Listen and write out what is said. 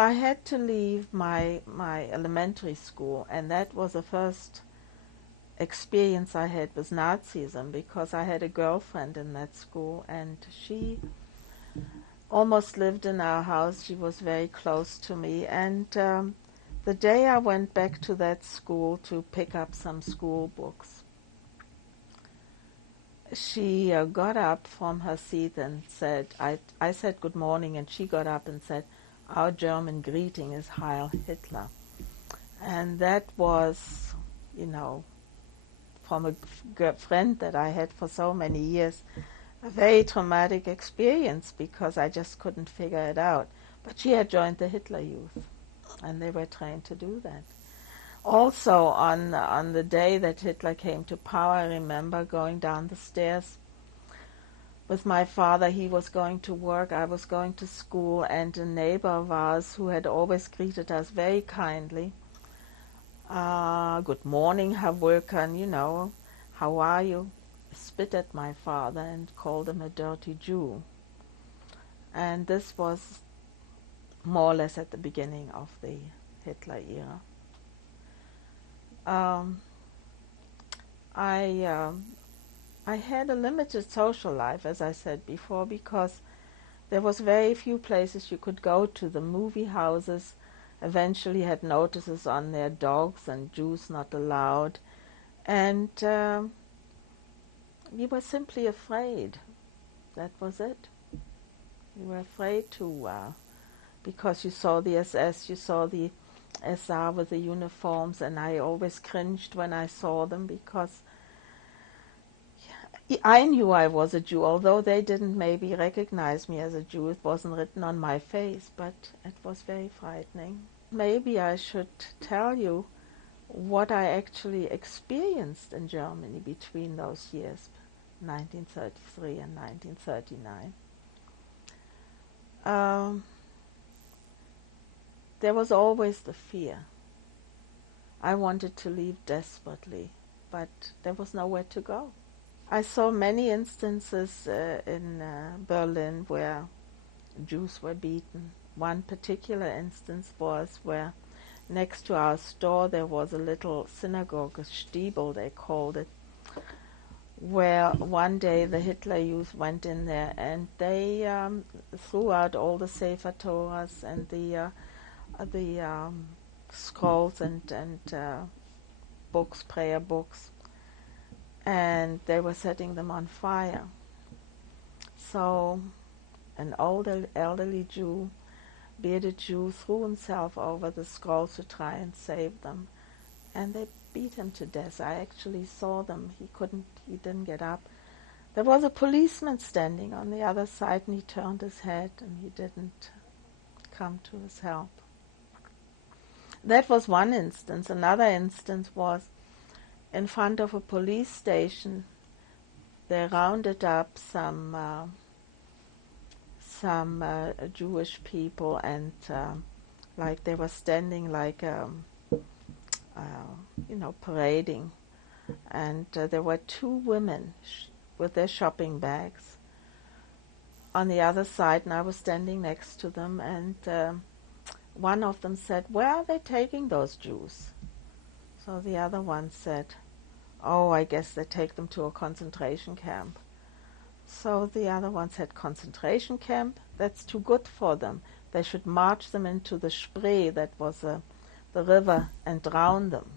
I had to leave my elementary school, and that was the first experience I had with Nazism because I had a girlfriend in that school, and she almost lived in our house. She was very close to me, and the day I went back to that school to pick up some school books, she got up from her seat and said, I said good morning, and she got up and said, our German greeting is Heil Hitler. And that was, you know, from a friend that I had for so many years, a very traumatic experience because I just couldn't figure it out. But she had joined the Hitler Youth, and they were trained to do that. Also, on the day that Hitler came to power, I remember going down the stairs with my father. He was going to work, I was going to school, and a neighbor of ours who had always greeted us very kindly, good morning, Herr Vulkan, you know, how are you? Spit at my father and called him a dirty Jew. And this was more or less at the beginning of the Hitler era. I had a limited social life, as I said before, because there was very few places you could go to. The movie houses eventually had notices on their dogs and Jews not allowed. And we were simply afraid. That was it. We were afraid to, because you saw the SS, you saw the SR with the uniforms, and I always cringed when I saw them because I knew I was a Jew, although they didn't maybe recognize me as a Jew. It wasn't written on my face, but it was very frightening. Maybe I should tell you what I actually experienced in Germany between those years, 1933 and 1939. There was always the fear. I wanted to leave desperately, but there was nowhere to go. I saw many instances in Berlin where Jews were beaten. One particular instance was where next to our store there was a little synagogue, a Stiebel they called it, where one day the Hitler Youth went in there and they threw out all the Sefer Torahs and the scrolls and books, prayer books, and they were setting them on fire. So an older elderly Jew, bearded Jew, threw himself over the scrolls to try and save them, and they beat him to death. I actually saw them. He didn't get up. There was a policeman standing on the other side, and he turned his head and he didn't come to his help. That was one instance. Another instance was in front of a police station. They rounded up some Jewish people, and like they were standing like parading, and there were two women with their shopping bags on the other side, and I was standing next to them, and one of them said, "Where are they taking those Jews?" So the other one said, "Oh, I guess they take them to a concentration camp." So the other one said, "Concentration camp? That's too good for them. They should march them into the Spree," that was the river, and drown them.